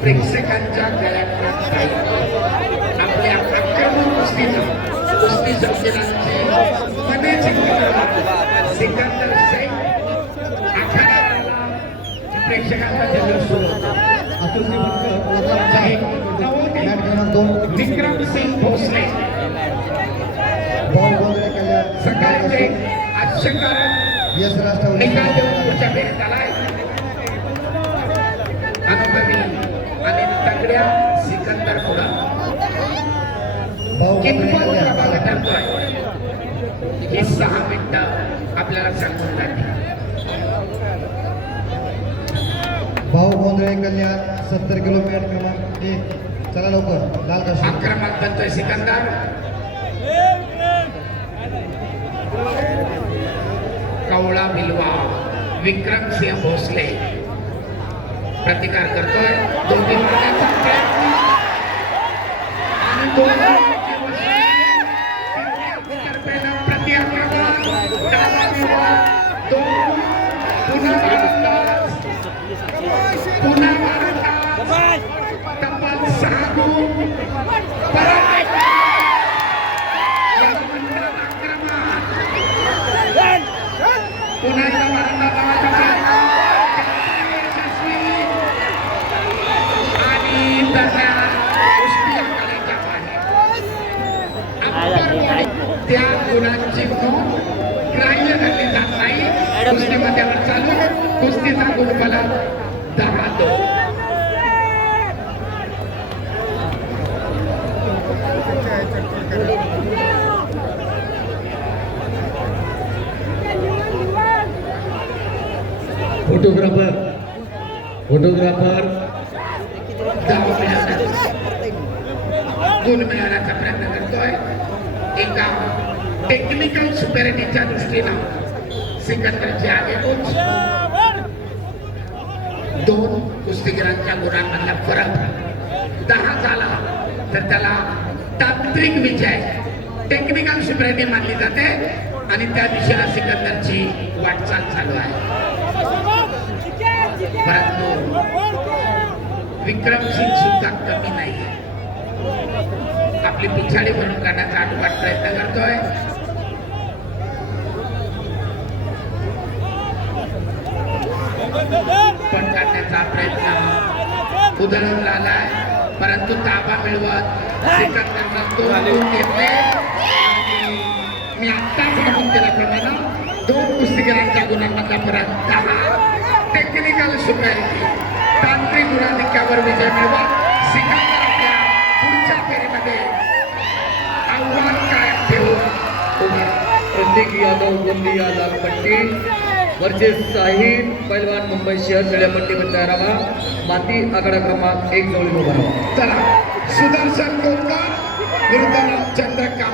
प्रेक्षकांच्या गळ्यात आपल्या आक्रमक कुस्ती संचलनाची मने जिंकणारा सिकंदर शेख आखाड्याला प्रेक्षकांचा जल्लोष सुरू होता. विक्रम सिंग भोसले सकाळचे आश्चर्यकारक निकाल देऊन पुढच्या फेरीत आलाय. अनुभवी आणि तगड्या सिकंदर पुढा कितपत प्रभावी ठरतोय ही 6 मिनिटं आपल्याला सांगून जाते. भाऊ गोंधळे कल्याण 70 किलो मॅट क्रमांक 1. चला लवकर लाल काशी आक्रमक बनतोय सिकंदर. कवळा बिलवा विक्रम सिंह भोसले प्रतिकार करतोय. दोन्ही मार्गाचा प्रयत्न आणि प्रति आक्रमण पुन्हा तब्बल 6 गुण पुन्हा आणि दरम्यान कुस्ती आखाड्याच्या बाहेर त्या गुणांची नोंद ग्राह्य धरली जात नाही. कुस्तीमध्ये चालू कुस्तीचा गुणफलक 10-2. फोटोग्राफर गुण मिळवण्याचा प्रयत्न करतोय. एका टेक्निकल सुपेरिटीच्या दृष्टीनं सिकंदरची आगेकूच 2 कुस्तीगिरांच्या गुणांमधला फरक 10 झाला तर त्याला तांत्रिक विजय टेक्निकल सुपेरिटी मानली जाते आणि त्या दिशेला सिकंदरची वाटचाल चालू आहे. परंतु विक्रम सिंग सुद्धा कमी नाही. आपली पिछाडी भरून काढण्याचा आटोकाट प्रयत्न करतोय. पण काढण्याचा प्रयत्न उधळून आलाय परंतु ताबा मिळवत सिकंदरला 2 गुण घेतले. मी आत्ताच म्हणून दिल्याप्रमाणे 2 कुस्तीगिरांच्या गुणांमधला फरक 10. टेक्निकल सुपेरिटी तांत्रिक गुणाधिक्यावर विजय मिळवत सिकंदर आपल्या पुढच्या फेरीमध्ये आव्हान कायम ठेवून उभा. प्रतीक यादव गोंदिया लाल पट्टी वरचे साहिल पैलवान मुंबई शहर निळ्या पट्टीवर तयार राहा. माती आकडा क्रमांक 1 जोडून उभा राहा. चला सुदर्शन कोलकर विरुद्ध चंद्रकांत